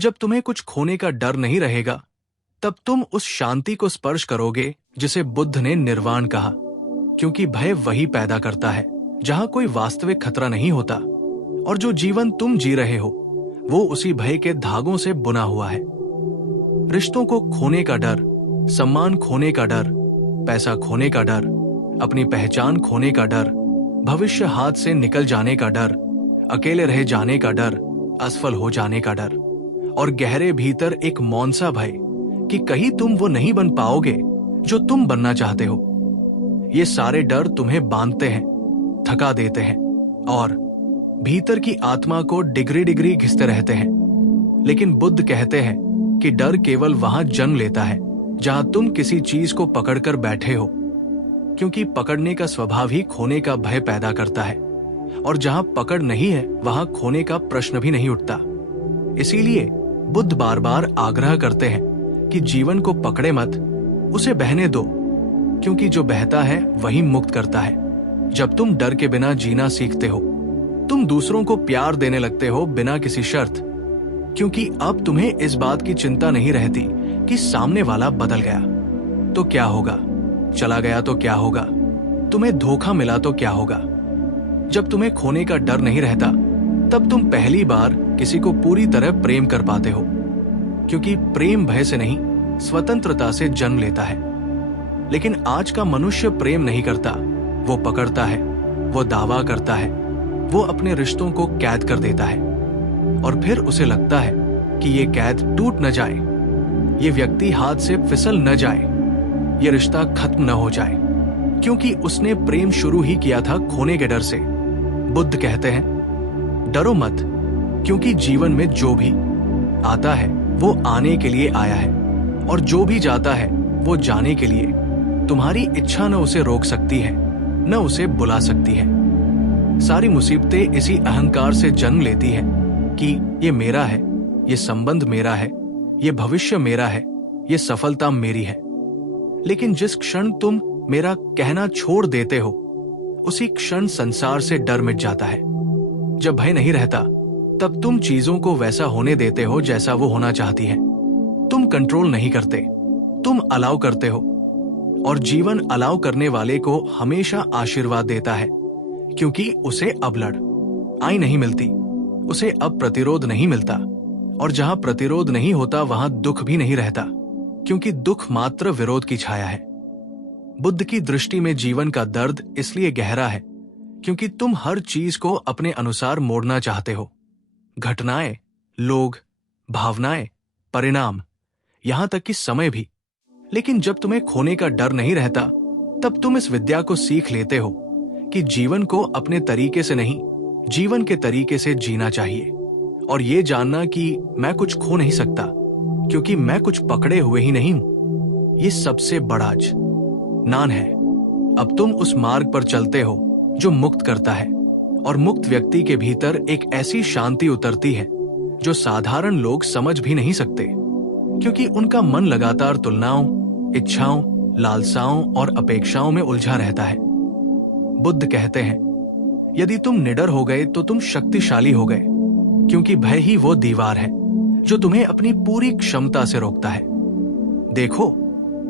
जब तुम्हें कुछ खोने का डर नहीं रहेगा, तब तुम उस शांति को स्पर्श करोगे जिसे बुद्ध ने निर्वाण कहा, क्योंकि भय वही पैदा करता है जहां कोई वास्तविक खतरा नहीं होता, और जो जीवन तुम जी रहे हो वो उसी भय के धागों से बुना हुआ है। रिश्तों को खोने का डर, सम्मान खोने का डर, पैसा खोने का डर, अपनी पहचान खोने का डर, भविष्य हाथ से निकल जाने का डर, अकेले रह जाने का डर, असफल हो जाने का डर, और गहरे भीतर एक मौन सा भय कि कहीं तुम वो नहीं बन पाओगे जो तुम बनना चाहते हो। ये सारे डर तुम्हें बांधते हैं, थका देते हैं और भीतर की आत्मा को डिग्री डिग्री घिसते रहते हैं। लेकिन बुद्ध कहते हैं कि डर केवल वहां जन्म लेता है जहां तुम किसी चीज को पकड़कर बैठे हो, क्योंकि पकड़ने का स्वभाव ही खोने का भय पैदा करता है, और जहां पकड़ नहीं है वहां खोने का प्रश्न भी नहीं उठता। इसीलिए बुद्ध बार बार आग्रह करते हैं कि जीवन को पकड़े मत, उसे बहने दो, क्योंकि जो बहता है वही मुक्त करता है। जब तुम डर के बिना जीना सीखते हो, तुम दूसरों को प्यार देने लगते हो बिना किसी शर्त, क्योंकि अब तुम्हें इस बात की चिंता नहीं रहती कि सामने वाला बदल गया तो क्या होगा, चला गया तो क्या होगा, तुम्हें धोखा मिला तो क्या होगा। जब तुम्हें खोने का डर नहीं रहता, तब तुम पहली बार किसी को पूरी तरह प्रेम कर पाते हो, क्योंकि प्रेम भय से नहीं, स्वतंत्रता से जन्म लेता है। लेकिन आज का मनुष्य प्रेम नहीं करता, वो पकड़ता है, वो दावा करता है, वो अपने रिश्तों को कैद कर देता है, और फिर उसे लगता है कि ये कैद टूट न जाए, ये व्यक्ति हाथ से फिसल न जाए, ये रिश्ता खत्म न हो जाए, क्योंकि उसने प्रेम शुरू ही किया था खोने के डर से। बुद्ध कहते हैं, डरो मत, क्योंकि जीवन में जो भी आता है वो आने के लिए आया है, और जो भी जाता है वो जाने के लिए। तुम्हारी इच्छा न उसे रोक सकती है, न उसे बुला सकती है। सारी मुसीबतें इसी अहंकार से जन्म लेती है कि ये मेरा है, ये संबंध मेरा है, ये भविष्य मेरा है, ये सफलता मेरी है। लेकिन जिस क्षण तुम मेरा कहना छोड़ देते हो, उसी क्षण संसार से डर मिट जाता है। जब भय नहीं रहता, तब तुम चीजों को वैसा होने देते हो जैसा वो होना चाहती है। तुम कंट्रोल नहीं करते, तुम अलाउ करते हो, और जीवन अलाउ करने वाले को हमेशा आशीर्वाद देता है, क्योंकि उसे अब लड़ आई नहीं मिलती, उसे अब प्रतिरोध नहीं मिलता, और जहां प्रतिरोध नहीं होता वहां दुख भी नहीं रहता, क्योंकि दुख मात्र विरोध की छाया है। बुद्ध की दृष्टि में जीवन का दर्द इसलिए गहरा है क्योंकि तुम हर चीज को अपने अनुसार मोड़ना चाहते हो, घटनाएं, लोग, भावनाएं, परिणाम, यहां तक कि समय भी। लेकिन जब तुम्हें खोने का डर नहीं रहता, तब तुम इस विद्या को सीख लेते हो कि जीवन को अपने तरीके से नहीं, जीवन के तरीके से जीना चाहिए, और ये जानना कि मैं कुछ खो नहीं सकता क्योंकि मैं कुछ पकड़े हुए ही नहीं हूं। ये सबसे बड़ा ज्ञान है। अब तुम उस मार्ग पर चलते हो जो मुक्त करता है, और मुक्त व्यक्ति के भीतर एक ऐसी शांति उतरती है जो साधारण लोग समझ भी नहीं सकते, क्योंकि उनका मन लगातार तुलनाओं, इच्छाओं, लालसाओं और अपेक्षाओं में उलझा रहता है। बुद्ध कहते हैं, यदि तुम निडर हो गए तो तुम शक्तिशाली हो गए, क्योंकि भय ही वो दीवार है जो तुम्हें अपनी पूरी क्षमता से रोकता है। देखो,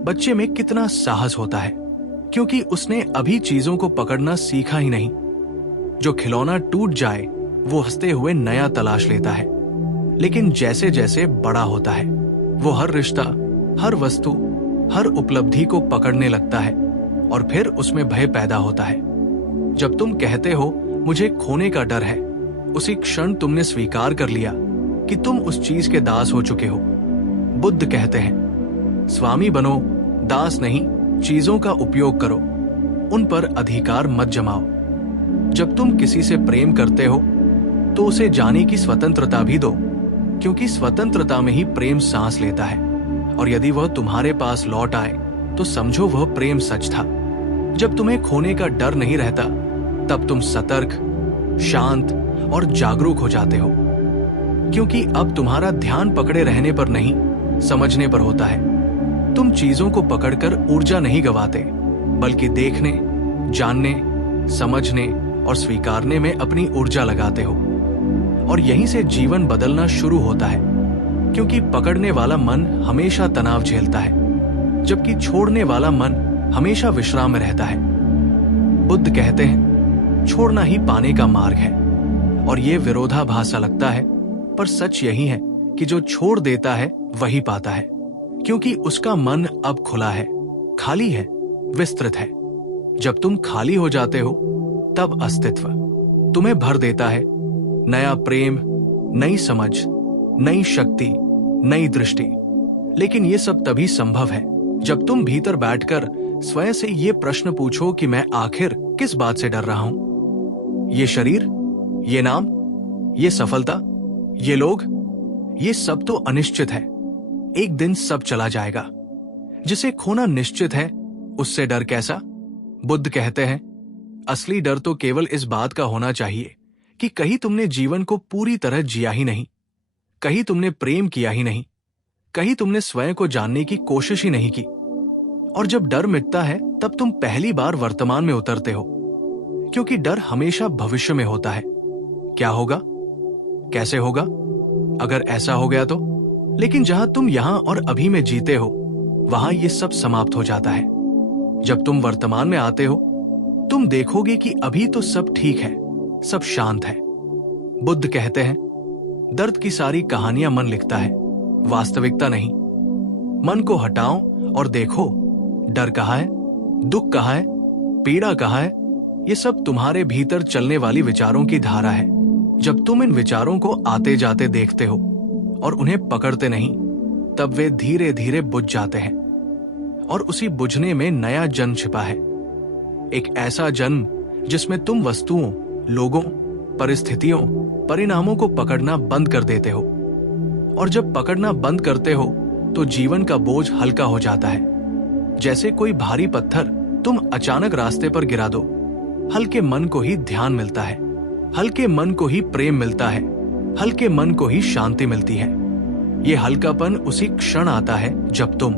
बच्चे में कितना साहस होता है, क्योंकि उसने अभी चीजों को पकड़ना सीखा ही नहीं। जो खिलौना टूट जाए वो हंसते हुए नया तलाश लेता है, लेकिन जैसे जैसे बड़ा होता है वो हर रिश्ता, हर वस्तु, हर उपलब्धि को पकड़ने लगता है, और फिर उसमें भय पैदा होता है। जब तुम कहते हो मुझे खोने का डर है, उसी क्षण तुमने स्वीकार कर लिया कि तुम उस चीज के दास हो चुके हो। बुद्ध कहते हैं, स्वामी बनो, दास नहीं। चीजों का उपयोग करो, उन पर अधिकार मत जमाओ। जब तुम किसी से प्रेम करते हो तो उसे जाने की स्वतंत्रता भी दो, क्योंकि स्वतंत्रता में ही प्रेम सांस लेता है, और यदि वह तुम्हारे पास लौट आए तो समझो वह प्रेम सच था। जब तुम्हें खोने का डर नहीं रहता, तब तुम सतर्क, शांत और जागरूक हो जाते हो, क्योंकि अब तुम्हारा ध्यान पकड़े रहने पर नहीं, समझने पर होता है। तुम चीजों को पकड़कर ऊर्जा नहीं गवाते, बल्कि देखने, जानने, समझने और स्वीकारने में अपनी ऊर्जा लगाते हो, और यहीं से जीवन बदलना शुरू होता है। क्योंकि पकड़ने वाला मन हमेशा तनाव झेलता है, जबकि छोड़ने वाला मन हमेशा विश्राम में रहता है। बुद्ध कहते हैं, छोड़ना ही पाने का मार्ग है। और ये विरोधाभास लगता है, पर सच यही है कि जो छोड़ देता है वही पाता है, क्योंकि उसका मन अब खुला है, खाली है, विस्तृत है। जब तुम खाली हो जाते हो तब अस्तित्व तुम्हें भर देता है, नया प्रेम, नई समझ, नई शक्ति, नई दृष्टि। लेकिन ये सब तभी संभव है जब तुम भीतर बैठकर स्वयं से ये प्रश्न पूछो कि मैं आखिर किस बात से डर रहा हूं। ये शरीर, ये नाम, ये सफलता, ये लोग, ये सब तो अनिश्चित है। एक दिन सब चला जाएगा। जिसे खोना निश्चित है उससे डर कैसा? बुद्ध कहते हैं, असली डर तो केवल इस बात का होना चाहिए कि कहीं तुमने जीवन को पूरी तरह जिया ही नहीं, कहीं तुमने प्रेम किया ही नहीं, कहीं तुमने स्वयं को जानने की कोशिश ही नहीं की। और जब डर मिटता है तब तुम पहली बार वर्तमान में उतरते हो, क्योंकि डर हमेशा भविष्य में होता है। क्या होगा, कैसे होगा, अगर ऐसा हो गया तो? लेकिन जहां तुम यहां और अभी में जीते हो वहां ये सब समाप्त हो जाता है। जब तुम वर्तमान में आते हो तुम देखोगे कि अभी तो सब ठीक है, सब शांत है। बुद्ध कहते हैं, दर्द की सारी कहानियां मन लिखता है, वास्तविकता नहीं। मन को हटाओ और देखो, डर कहाँ है, दुख कहाँ है, पीड़ा कहाँ है। ये सब तुम्हारे भीतर चलने वाली विचारों की धारा है। जब तुम इन विचारों को आते जाते देखते हो और उन्हें पकड़ते नहीं, तब वे धीरे धीरे बुझ जाते हैं। और उसी बुझने में नया जन्म छिपा है, एक ऐसा जन्म जिसमें तुम वस्तुओं, लोगों, परिस्थितियों, परिणामों को पकड़ना बंद कर देते हो। और जब पकड़ना बंद करते हो तो जीवन का बोझ हल्का हो जाता है। जैसे कोई भारी पत्थर तुम अचानक रास्ते पर गिरा दो, हल्के मन को ही ध्यान मिलता है, हल्के मन को ही प्रेम मिलता है, हल्के मन को ही शांति मिलती है। ये हल्कापन उसी क्षण आता है जब तुम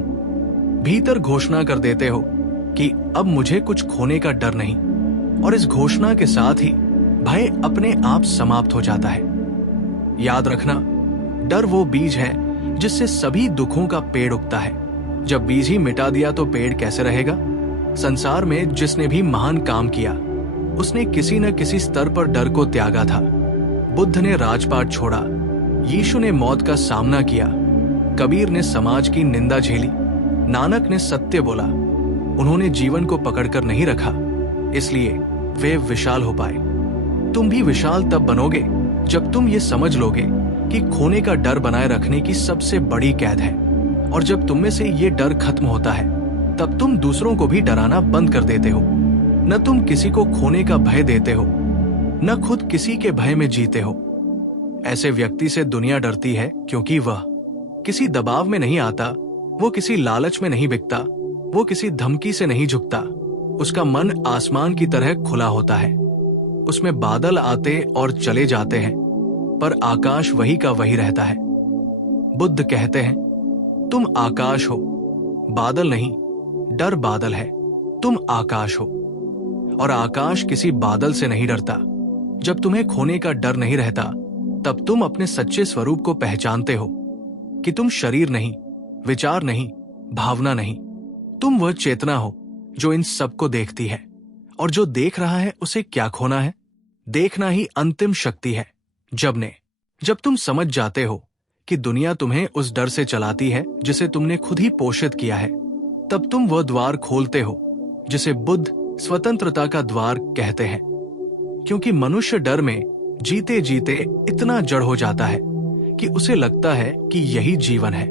भीतर घोषणा कर देते हो कि अब मुझे कुछ खोने का डर नहीं, और इस घोषणा के साथ ही भय अपने आप समाप्त हो जाता है। याद रखना, डर वो बीज है जिससे सभी दुखों का पेड़ उगता है। जब बीज ही मिटा दिया तो पेड़ कैसे रहेगा? संसार में जिसने भी महान काम किया उसने किसी न किसी स्तर पर डर को त्यागा था। बुद्ध ने राजपाट छोड़ा, यीशु ने मौत का सामना किया, कबीर ने समाज की निंदा झेली, नानक ने सत्य बोला। उन्होंने जीवन को पकड़कर नहीं रखा, इसलिए वे विशाल हो पाए। तुम भी विशाल तब बनोगे जब तुम ये समझ लोगे कि खोने का डर बनाए रखने की सबसे बड़ी कैद है। और जब तुम में से ये डर खत्म होता है तब तुम दूसरों को भी डराना बंद कर देते हो। न तुम किसी को खोने का भय देते हो, न खुद किसी के भय में जीते हो। ऐसे व्यक्ति से दुनिया डरती है क्योंकि वह किसी दबाव में नहीं आता, वो किसी लालच में नहीं बिकता, वो किसी धमकी से नहीं झुकता। उसका मन आसमान की तरह खुला होता है, उसमें बादल आते और चले जाते हैं, पर आकाश वही का वही रहता है। बुद्ध कहते हैं, तुम आकाश हो, बादल नहीं। डर बादल है, तुम आकाश हो। और आकाश किसी बादल से नहीं डरता। जब तुम्हें खोने का डर नहीं रहता तब तुम अपने सच्चे स्वरूप को पहचानते हो कि तुम शरीर नहीं, विचार नहीं, भावना नहीं। तुम वह चेतना हो जो इन सबको देखती है, और जो देख रहा है उसे क्या खोना है? देखना ही अंतिम शक्ति है। जब तुम समझ जाते हो कि दुनिया तुम्हें उस डर से चलाती है जिसे तुमने खुद ही पोषित किया है, तब तुम वह द्वार खोलते हो जिसे बुद्ध स्वतंत्रता का द्वार कहते हैं। क्योंकि मनुष्य डर में जीते जीते इतना जड़ हो जाता है कि उसे लगता है कि यही जीवन है।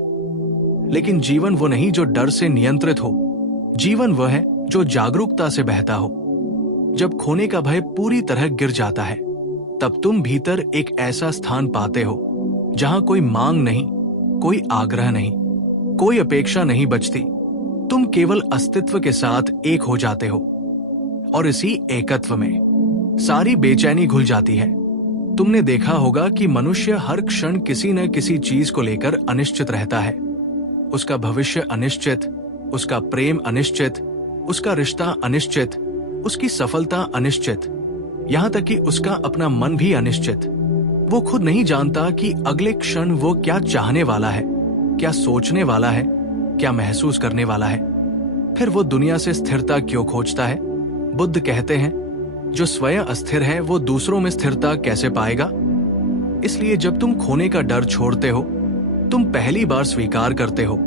लेकिन जीवन वो नहीं जो डर से नियंत्रित हो, जीवन वह है जो जागरूकता से बहता हो। जब खोने का भय पूरी तरह गिर जाता है तब तुम भीतर एक ऐसा स्थान पाते हो जहां कोई मांग नहीं, कोई आग्रह नहीं, कोई अपेक्षा नहीं बचती। तुम केवल अस्तित्व के साथ एक हो जाते हो, और इसी एकत्व में सारी बेचैनी घुल जाती है। तुमने देखा होगा कि मनुष्य हर क्षण किसी न किसी चीज को लेकर अनिश्चित रहता है। उसका भविष्य अनिश्चित, उसका प्रेम अनिश्चित, उसका रिश्ता अनिश्चित, उसकी सफलता अनिश्चित, यहां तक कि उसका अपना मन भी अनिश्चित। वो खुद नहीं जानता कि अगले क्षण वो क्या चाहने वाला है, क्या सोचने वाला है, क्या महसूस करने वाला है। फिर वो दुनिया से स्थिरता क्यों खोजता है? बुद्ध कहते हैं, जो स्वयं अस्थिर है वो दूसरों में स्थिरता कैसे पाएगा? इसलिए जब तुम खोने का डर छोड़ते हो, तुम पहली बार स्वीकार करते हो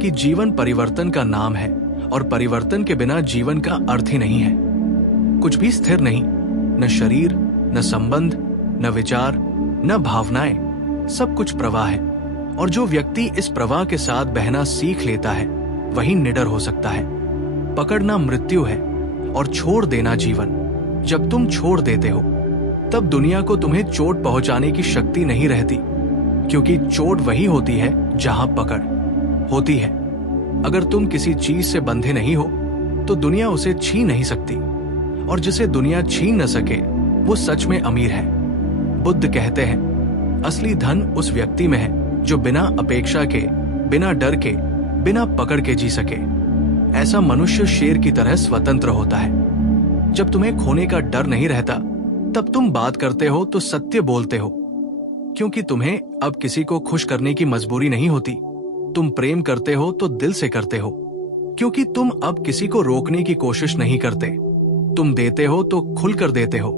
कि जीवन परिवर्तन का नाम है और परिवर्तन के बिना जीवन का अर्थ ही नहीं है। कुछ भी स्थिर नहीं, न शरीर, न संबंध, न विचार, न भावनाएं, सब कुछ प्रवाह है। और जो व्यक्ति इस प्रवाह के साथ बहना सीख लेता है वही निडर हो सकता है। पकड़ना मृत्यु है और छोड़ देना जीवन। जब तुम छोड़ देते हो तब दुनिया को तुम्हें चोट पहुंचाने की शक्ति नहीं रहती, क्योंकि चोट वही होती है जहां पकड़ होती है। अगर तुम किसी चीज से बंधे नहीं हो तो दुनिया उसे छीन नहीं सकती, और जिसे दुनिया छीन न सके वो सच में अमीर है। बुद्ध कहते हैं, असली धन उस व्यक्ति में है जो बिना अपेक्षा के, बिना डर के, बिना पकड़ के जी सके। ऐसा मनुष्य शेर की तरह स्वतंत्र होता है। जब तुम्हें खोने का डर नहीं रहता तब तुम बात करते हो तो सत्य बोलते हो, क्योंकि तुम्हें अब किसी को खुश करने की मजबूरी नहीं होती। तुम प्रेम करते हो तो दिल से करते हो, क्योंकि तुम अब किसी को रोकने की कोशिश नहीं करते। तुम देते हो तो खुलकर देते हो,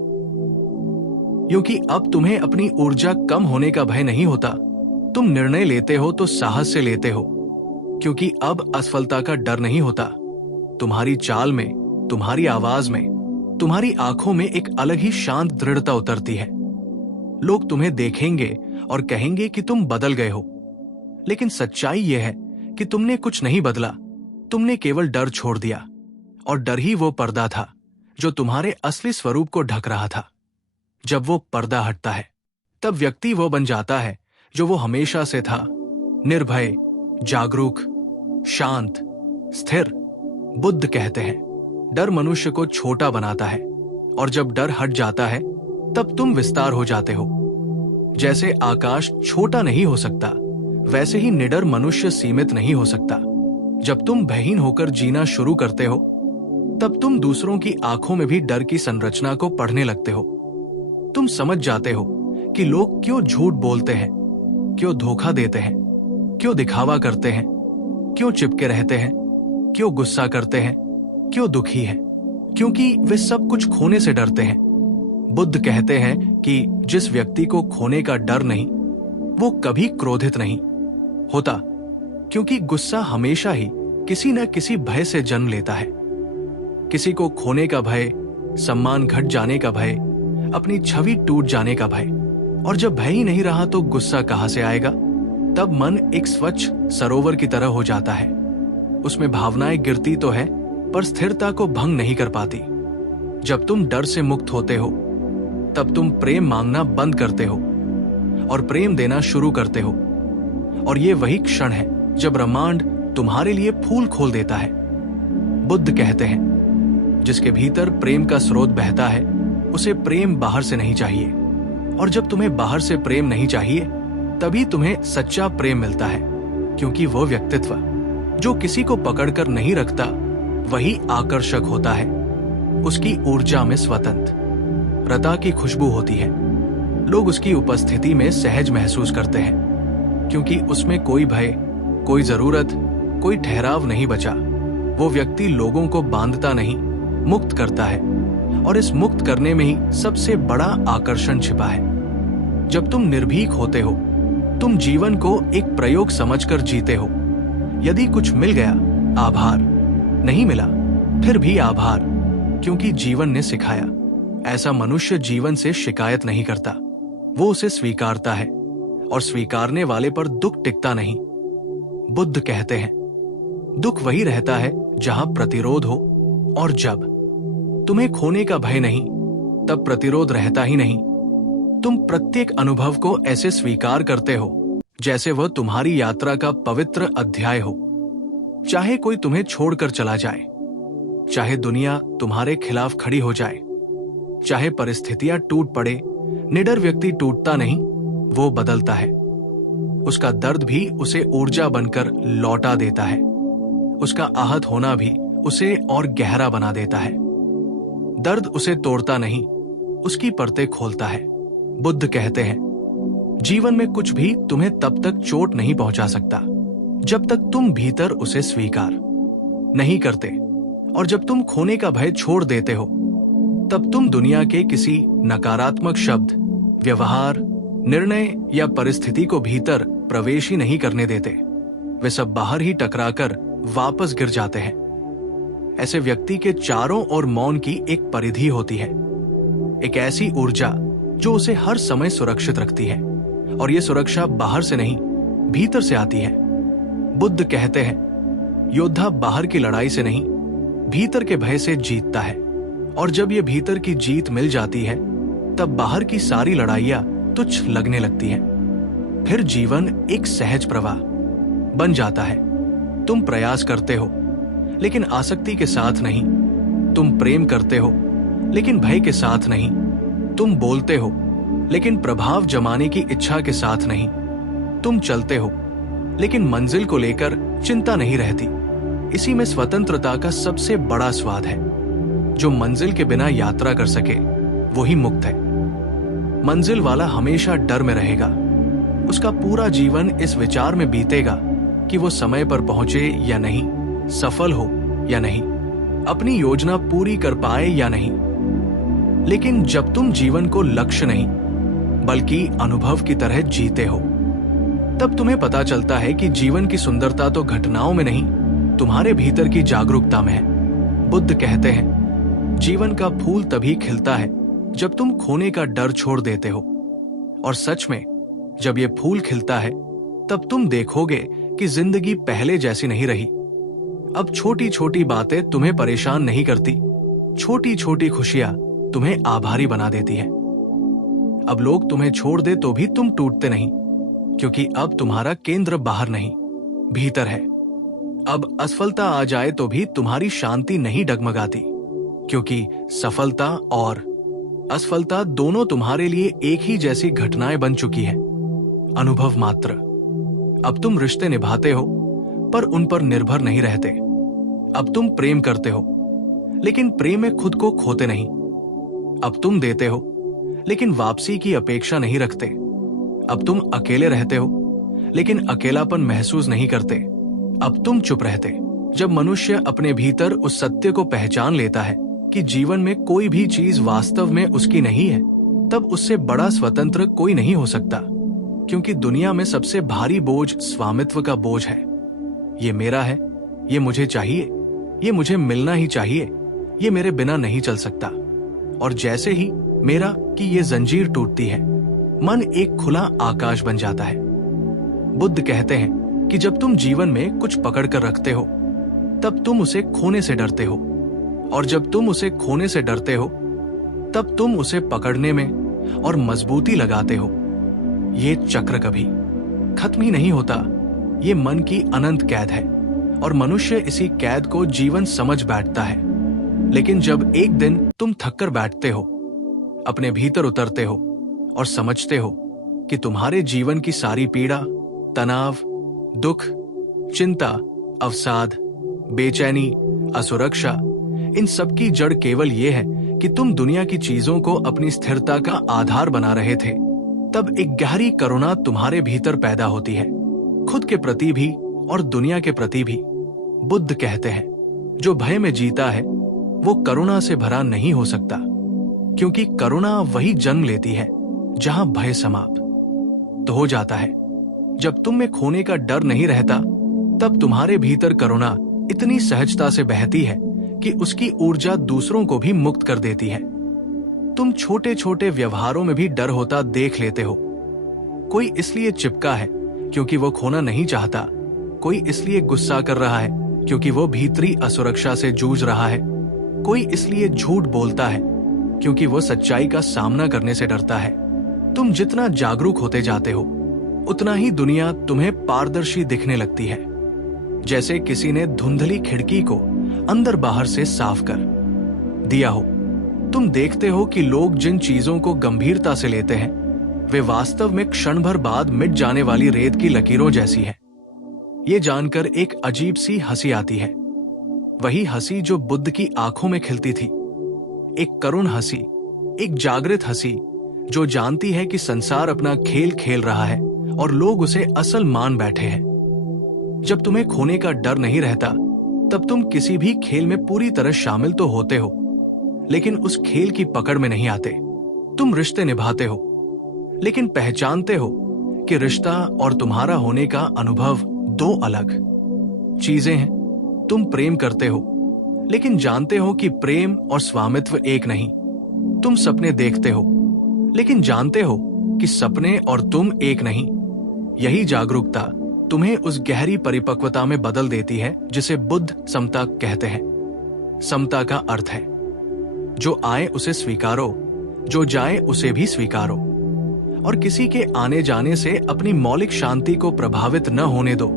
क्योंकि अब तुम्हें अपनी ऊर्जा कम होने का भय नहीं होता। तुम निर्णय लेते हो तो साहस से लेते हो, क्योंकि अब असफलता का डर नहीं होता। तुम्हारी चाल में, तुम्हारी आवाज में, तुम्हारी आंखों में एक अलग ही शांत दृढ़ता उतरती है। लोग तुम्हें देखेंगे और कहेंगे कि तुम बदल गए हो, लेकिन सच्चाई यह है कि तुमने कुछ नहीं बदला। तुमने केवल डर छोड़ दिया, और डर ही वो पर्दा था जो तुम्हारे असली स्वरूप को ढक रहा था। जब वो पर्दा हटता है तब व्यक्ति वो बन जाता है जो वो हमेशा से था, निर्भय, जागरूक, शांत, स्थिर। बुद्ध कहते हैं, डर मनुष्य को छोटा बनाता है, और जब डर हट जाता है तब तुम विस्तार हो जाते हो। जैसे आकाश छोटा नहीं हो सकता, वैसे ही निडर मनुष्य सीमित नहीं हो सकता। जब तुम भयहीन होकर जीना शुरू करते हो तब तुम दूसरों की आंखों में भी डर की संरचना को पढ़ने लगते हो। तुम समझ जाते हो कि लोग क्यों झूठ बोलते हैं, क्यों धोखा देते हैं, क्यों दिखावा करते हैं, क्यों चिपके रहते हैं, क्यों गुस्सा करते हैं, क्यों दुखी हैं, क्योंकि वे सब कुछ खोने से डरते हैं। बुद्ध कहते हैं कि जिस व्यक्ति को खोने का डर नहीं, वो कभी क्रोधित नहीं होता, क्योंकि गुस्सा हमेशा ही किसी न किसी भय से जन्म लेता है। किसी को खोने का भय, सम्मान घट जाने का भय, अपनी छवि टूट जाने का भय। और जब भय ही नहीं रहा तो गुस्सा कहां से आएगा? तब मन एक स्वच्छ सरोवर की तरह हो जाता है। उसमें भावनाएं गिरती तो है, पर स्थिरता को भंग नहीं कर पाती। जब तुम डर से मुक्त होते हो तब तुम प्रेम मांगना बंद करते हो और प्रेम देना शुरू करते हो। और ये वही क्षण है जब ब्रह्मांड तुम्हारे लिए फूल खोल देता है। बुद्ध कहते हैं, जिसके भीतर प्रेम का स्रोत बहता है उसे प्रेम बाहर से नहीं चाहिए। और जब तुम्हें बाहर से प्रेम नहीं चाहिए तभी तुम्हें सच्चा प्रेम मिलता है, क्योंकि वो व्यक्तित्व जो किसी को पकड़कर नहीं रखता वही आकर्षक होता है। उसकी ऊर्जा में स्वतंत्रता की खुशबू होती है। लोग उसकी उपस्थिति में सहज महसूस करते हैं, क्योंकि उसमें कोई भय, कोई जरूरत, कोई ठहराव नहीं बचा। वो व्यक्ति लोगों को बांधता नहीं, मुक्त करता है, और इस मुक्त करने में ही सबसे बड़ा आकर्षण छिपा है। जब तुम निर्भीक होते हो, तुम जीवन को एक प्रयोग समझकर जीते हो। यदि कुछ मिल गया, आभार, नहीं मिला फिर भी आभार, क्योंकि जीवन ने सिखाया। ऐसा मनुष्य जीवन से शिकायत नहीं करता, वो उसे स्वीकारता है, और स्वीकारने वाले पर दुख टिकता नहीं। बुद्ध कहते हैं, दुख वही रहता है जहां प्रतिरोध हो, और जब तुम्हें खोने का भय नहीं तब प्रतिरोध रहता ही नहीं। तुम प्रत्येक अनुभव को ऐसे स्वीकार करते हो जैसे वह तुम्हारी यात्रा का पवित्र अध्याय हो। चाहे कोई तुम्हें छोड़कर चला जाए, चाहे दुनिया तुम्हारे खिलाफ खड़ी हो जाए, चाहे परिस्थितियां टूट पड़े, निडर व्यक्ति टूटता नहीं, वो बदलता है। उसका दर्द भी उसे ऊर्जा बनकर लौटा देता है। उसका आहत होना भी उसे और गहरा बना देता है। दर्द उसे तोड़ता नहीं, उसकी परतें खोलता है। बुद्ध कहते हैं, जीवन में कुछ भी तुम्हें तब तक चोट नहीं पहुंचा सकता जब तक तुम भीतर उसे स्वीकार नहीं करते। और जब तुम खोने का भय छोड़ देते हो, तब तुम दुनिया के किसी नकारात्मक शब्द, व्यवहार, निर्णय या परिस्थिति को भीतर प्रवेश ही नहीं करने देते। वे सब बाहर ही टकराकर वापस गिर जाते हैं। ऐसे व्यक्ति के चारों ओर मौन की एक परिधि होती है, एक ऐसी ऊर्जा जो उसे हर समय सुरक्षित रखती है। और यह सुरक्षा बाहर से नहीं, भीतर से आती है। बुद्ध कहते हैं, योद्धा बाहर की लड़ाई से नहीं, भीतर के भय से जीतता है। और जब यह भीतर की जीत मिल जाती है, तब बाहर की सारी लड़ाइयां तुच्छ लगने लगती हैं। फिर जीवन एक सहज प्रवाह बन जाता है। तुम प्रयास करते हो, लेकिन आसक्ति के साथ नहीं। तुम प्रेम करते हो, लेकिन भय के साथ नहीं। तुम बोलते हो, लेकिन प्रभाव जमाने की इच्छा के साथ नहीं। तुम चलते हो, लेकिन मंजिल को लेकर चिंता नहीं रहती। इसी में स्वतंत्रता का सबसे बड़ा स्वाद है। जो मंजिल के बिना यात्रा कर सके, वही मुक्त है। मंजिल वाला हमेशा डर में रहेगा। उसका पूरा जीवन इस विचार में बीतेगा कि वो समय पर पहुंचे या नहीं, सफल हो या नहीं, अपनी योजना पूरी कर पाए या नहीं। लेकिन जब तुम जीवन को लक्ष्य नहीं, बल्कि अनुभव की तरह जीते हो, तब तुम्हें पता चलता है कि जीवन की सुंदरता तो घटनाओं में नहीं, तुम्हारे भीतर की जागरूकता में है। बुद्ध कहते हैं, जीवन का फूल तभी खिलता है जब तुम खोने का डर छोड़ देते हो। और सच में, जब ये फूल खिलता है, तब तुम देखोगे कि जिंदगी पहले जैसी नहीं रही। अब छोटी छोटी बातें तुम्हें परेशान नहीं करती। छोटी छोटी खुशियां तुम्हें आभारी बना देती हैं। अब लोग तुम्हें छोड़ दे तो भी तुम टूटते नहीं, क्योंकि अब तुम्हारा केंद्र बाहर नहीं, भीतर है। अब असफलता आ जाए तो भी तुम्हारी शांति नहीं डगमगाती, क्योंकि सफलता और असफलता दोनों तुम्हारे लिए एक ही जैसी घटनाएं बन चुकी हैं, अनुभव मात्र। अब तुम रिश्ते निभाते हो, पर उन पर निर्भर नहीं रहते। अब तुम प्रेम करते हो, लेकिन प्रेम में खुद को खोते नहीं। अब तुम देते हो, लेकिन वापसी की अपेक्षा नहीं रखते। अब तुम अकेले रहते हो, लेकिन अकेलापन महसूस नहीं करते। अब तुम चुप रहते। जब मनुष्य अपने भीतर उस सत्य को पहचान लेता है कि जीवन में कोई भी चीज वास्तव में उसकी नहीं है, तब उससे बड़ा स्वतंत्र कोई नहीं हो सकता। क्योंकि दुनिया में सबसे भारी बोझ स्वामित्व का बोझ है। ये मेरा है, ये मुझे चाहिए, ये मुझे मिलना ही चाहिए, ये मेरे बिना नहीं चल सकता। और जैसे ही मेरा की ये जंजीर टूटती है, मन एक खुला आकाश बन जाता है। बुद्ध कहते हैं कि जब तुम जीवन में कुछ पकड़ कर रखते हो, तब तुम उसे खोने से डरते हो। और जब तुम उसे खोने से डरते हो, तब तुम उसे पकड़ने में और मजबूती लगाते हो। ये चक्र कभी खत्म ही नहीं होता। ये मन की अनंत कैद है, और मनुष्य इसी कैद को जीवन समझ बैठता है। लेकिन जब एक दिन तुम थककर बैठते हो, अपने भीतर उतरते हो और समझते हो कि तुम्हारे जीवन की सारी पीड़ा, तनाव, दुख, चिंता, अवसाद, बेचैनी, असुरक्षा, इन सब की जड़ केवल ये है कि तुम दुनिया की चीजों को अपनी स्थिरता का आधार बना रहे थे, तब एक गहरी करुणा तुम्हारे भीतर पैदा होती है, खुद के प्रति भी और दुनिया के प्रति भी। बुद्ध कहते हैं, जो भय में जीता है वो करुणा से भरा नहीं हो सकता, क्योंकि करुणा वही जन्म लेती है जहां भय समाप्त तो हो जाता है। जब तुम में खोने का डर नहीं रहता, तब तुम्हारे भीतर करुणा इतनी सहजता से बहती है कि उसकी ऊर्जा दूसरों को भी मुक्त कर देती है। तुम छोटे छोटे व्यवहारों में भी डर होता देख लेते हो। कोई इसलिए चिपका है क्योंकि वो खोना नहीं चाहता, कोई इसलिए गुस्सा कर रहा है क्योंकि वो भीतरी असुरक्षा से जूझ रहा है, कोई इसलिए झूठ बोलता है क्योंकि वो सच्चाई का सामना करने से डरता है। तुम जितना जागरूक होते जाते हो, उतना ही दुनिया तुम्हें पारदर्शी दिखने लगती है, जैसे किसी ने धुंधली खिड़की को अंदर बाहर से साफ कर दिया हो। तुम देखते हो कि लोग जिन चीजों को गंभीरता से लेते हैं, वे वास्तव में क्षण भर बाद मिट जाने वाली रेत की लकीरों जैसी है। ये जानकर एक अजीब सी हंसी आती है, वही हंसी जो बुद्ध की आंखों में खिलती थी। एक करुण हंसी, एक जागृत हंसी, जो जानती है कि संसार अपना खेल खेल रहा है और लोग उसे असल मान बैठे हैं। जब तुम्हें खोने का डर नहीं रहता, तब तुम किसी भी खेल में पूरी तरह शामिल तो होते हो, लेकिन उस खेल की पकड़ में नहीं आते। तुम रिश्ते निभाते हो, लेकिन पहचानते हो कि रिश्ता और तुम्हारा होने का अनुभव दो अलग चीजें हैं। तुम प्रेम करते हो, लेकिन जानते हो कि प्रेम और स्वामित्व एक नहीं। तुम सपने देखते हो, लेकिन जानते हो कि सपने और तुम एक नहीं। यही जागरूकता तुम्हें उस गहरी परिपक्वता में बदल देती है जिसे बुद्ध समता कहते हैं। समता का अर्थ है जो आए उसे स्वीकारो, जो जाए उसे भी स्वीकारो, और किसी के आने जाने से अपनी मौलिक शांति को प्रभावित न होने दो,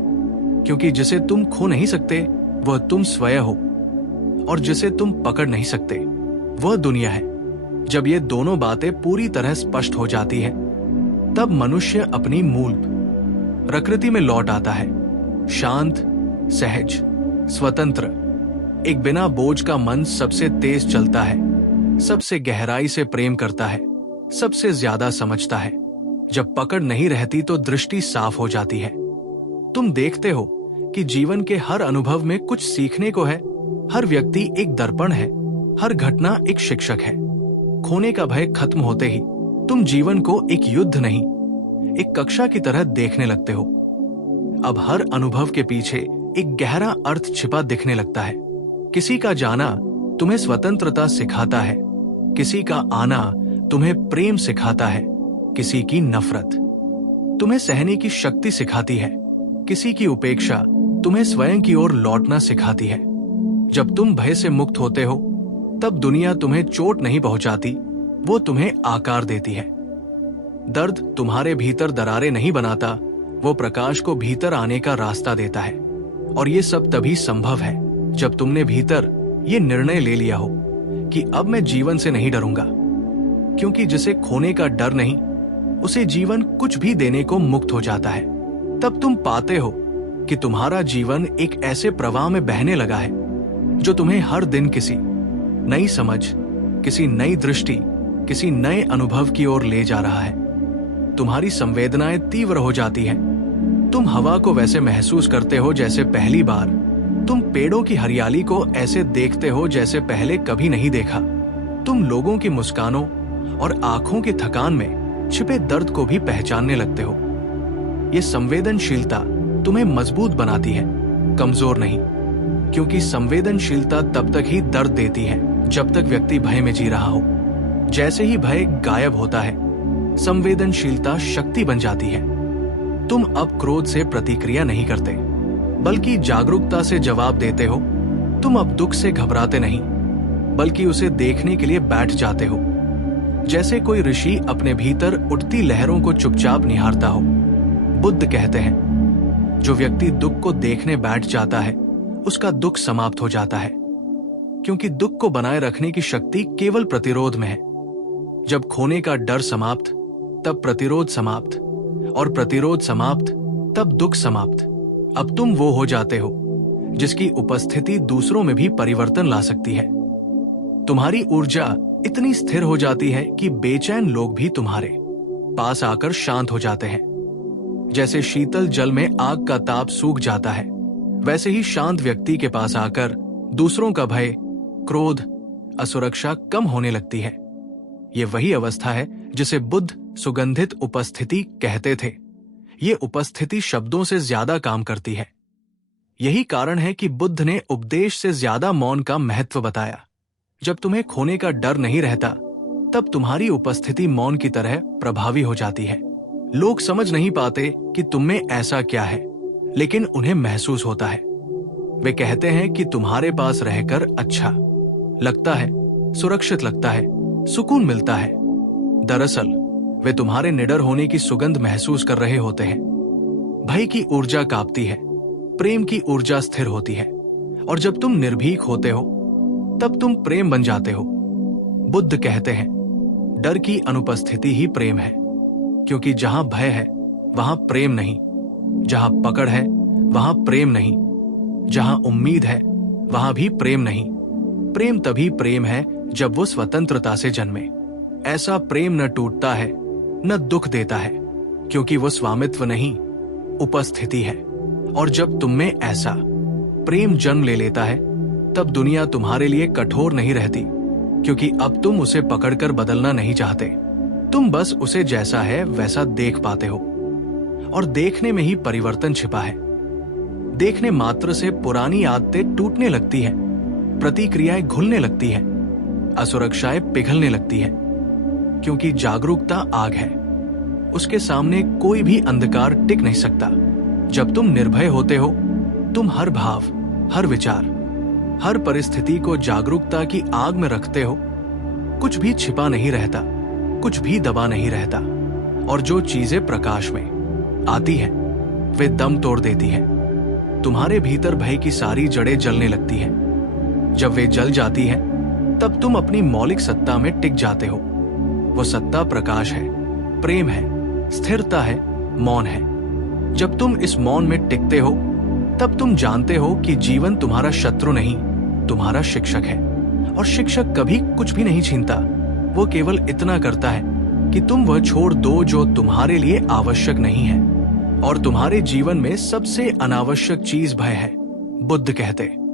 क्योंकि जिसे तुम खो नहीं सकते वह तुम स्वयं हो, और जिसे तुम पकड़ नहीं सकते वह दुनिया है। जब ये दोनों बातें पूरी तरह स्पष्ट हो जाती है, तब मनुष्य अपनी मूल प्रकृति में लौट आता है, शांत, सहज, स्वतंत्र। एक बिना बोझ का मन सबसे तेज चलता है, सबसे गहराई से प्रेम करता है, सबसे ज्यादा समझता है। जब पकड़ नहीं रहती तो दृष्टि साफ हो जाती है। तुम देखते हो कि जीवन के हर अनुभव में कुछ सीखने को है। हर व्यक्ति एक दर्पण है, हर घटना एक शिक्षक है। खोने का भय खत्म होते ही तुम जीवन को एक युद्ध नहीं, एक कक्षा की तरह देखने लगते हो। अब हर अनुभव के पीछे एक गहरा अर्थ छिपा दिखने लगता है। किसी का जाना तुम्हें स्वतंत्रता सिखाता है, किसी का आना तुम्हें प्रेम सिखाता है, किसी की नफरत तुम्हें सहने की शक्ति सिखाती है, किसी की उपेक्षा तुम्हें स्वयं की ओर लौटना सिखाती है। जब तुम भय से मुक्त होते हो, तब दुनिया तुम्हें चोट नहीं पहुंचाती, वो तुम्हें आकार देती है। दर्द तुम्हारे भीतर दरारें नहीं बनाता, वो प्रकाश को भीतर आने का रास्ता देता है। और ये सब तभी संभव है जब तुमने भीतर ये निर्णय ले लिया हो कि अब मैं जीवन से नहीं डरूंगा, क्योंकि जिसे खोने का डर नहीं, उसे जीवन कुछ भी देने को मुक्त हो जाता है। तब तुम पाते हो कि तुम्हारा जीवन एक ऐसे प्रवाह में बहने लगा है जो तुम्हें हर दिन किसी नई समझ, किसी नई दृष्टि, किसी नए अनुभव की ओर ले जा रहा है। तुम्हारी संवेदनाएं तीव्र हो जाती हैं। तुम हवा को वैसे महसूस करते हो जैसे पहली बार। तुम पेड़ों की हरियाली को ऐसे देखते हो जैसे पहले कभी नहीं देखा। तुम लोगों की मुस्कानों और आंखों की थकान में छिपे दर्द को भी पहचानने लगते हो। ये संवेदनशीलता तुम्हें मजबूत बनाती है, कमजोर नहीं, क्योंकि संवेदनशीलता तब तक ही दर्द देती है जब तक व्यक्ति भय में जी रहा हो। जैसे ही भय गायब होता है, संवेदनशीलता शक्ति बन जाती है। तुम अब क्रोध से प्रतिक्रिया नहीं करते, बल्कि जागरूकता से जवाब देते हो। तुम अब दुख से घबराते नहीं, बल्कि उसे देखने के लिए बैठ जाते हो, जैसे कोई ऋषि अपने भीतर उठती लहरों को चुपचाप निहारता हो। बुद्ध कहते हैं, जो व्यक्ति दुख को देखने बैठ जाता है, उसका दुख समाप्त हो जाता है, क्योंकि दुख को बनाए रखने की शक्ति केवल प्रतिरोध में है। जब खोने का डर समाप्त, तब प्रतिरोध समाप्त, और प्रतिरोध समाप्त, तब दुख समाप्त। अब तुम वो हो जाते हो जिसकी उपस्थिति दूसरों में भी परिवर्तन ला सकती है। तुम्हारी ऊर्जा इतनी स्थिर हो जाती है कि बेचैन लोग भी तुम्हारे पास आकर शांत हो जाते हैं। जैसे शीतल जल में आग का ताप सूख जाता है, वैसे ही शांत व्यक्ति के पास आकर दूसरों का भय, क्रोध, असुरक्षा कम होने लगती है। ये वही अवस्था है जिसे बुद्ध सुगंधित उपस्थिति कहते थे। ये उपस्थिति शब्दों से ज्यादा काम करती है। यही कारण है कि बुद्ध ने उपदेश से ज्यादा मौन का महत्व बताया। जब तुम्हें खोने का डर नहीं रहता, तब तुम्हारी उपस्थिति मौन की तरह प्रभावी हो जाती है। लोग समझ नहीं पाते कि तुम में ऐसा क्या है, लेकिन उन्हें महसूस होता है। वे कहते हैं कि तुम्हारे पास रहकर अच्छा लगता है, सुरक्षित लगता है, सुकून मिलता है। दरअसल वे तुम्हारे निडर होने की सुगंध महसूस कर रहे होते हैं। भय की ऊर्जा कांपती है, प्रेम की ऊर्जा स्थिर होती है, और जब तुम निर्भीक होते हो, तब तुम प्रेम बन जाते हो। बुद्ध कहते हैं, डर की अनुपस्थिति ही प्रेम है, क्योंकि जहां भय है वहां प्रेम नहीं, जहां पकड़ है वहां प्रेम नहीं, जहां उम्मीद है वहां भी प्रेम नहीं। प्रेम तभी प्रेम है जब वो स्वतंत्रता से जन्मे। ऐसा प्रेम न टूटता है न दुख देता है, क्योंकि वो स्वामित्व नहीं, उपस्थिति है। और जब तुम में ऐसा प्रेम जन्म ले लेता है, तब दुनिया तुम्हारे लिए कठोर नहीं रहती, क्योंकि अब तुम उसे पकड़कर बदलना नहीं चाहते। तुम बस उसे जैसा है वैसा देख पाते हो, और देखने में ही परिवर्तन छिपा है। देखने मात्र से पुरानी आदतें टूटने लगती हैं, प्रतिक्रियाएं घुलने लगती हैं, असुरक्षाएं पिघलने लगती हैं, क्योंकि जागरूकता आग है। उसके सामने कोई भी अंधकार टिक नहीं सकता। जब तुम निर्भय होते हो, तुम हर भाव, हर विचार, हर परिस्थिति को जागरूकता की आग में रखते हो। कुछ भी छिपा नहीं रहता, कुछ भी दबा नहीं रहता, और जो चीजें प्रकाश में आती हैं, वे दम तोड़ देती हैं। तुम्हारे भीतर भय की सारी जड़ें जलने लगती हैं। जब वे जल जाती हैं, तब तुम अपनी मौलिक सत्ता में टिक जाते हो। वो सत्ता प्रकाश है, प्रेम है, स्थिरता है, मौन है। जब तुम इस मौन में टिकते हो, तब तुम जानते हो कि जीवन तुम्हारा शत्रु नहीं, तुम्हारा शिक्षक है। और शिक्षक कभी कुछ भी नहीं छीनता, वो केवल इतना करता है कि तुम वह छोड़ दो जो तुम्हारे लिए आवश्यक नहीं है। और तुम्हारे जीवन में सबसे अनावश्यक चीज भय है, बुद्ध कहते।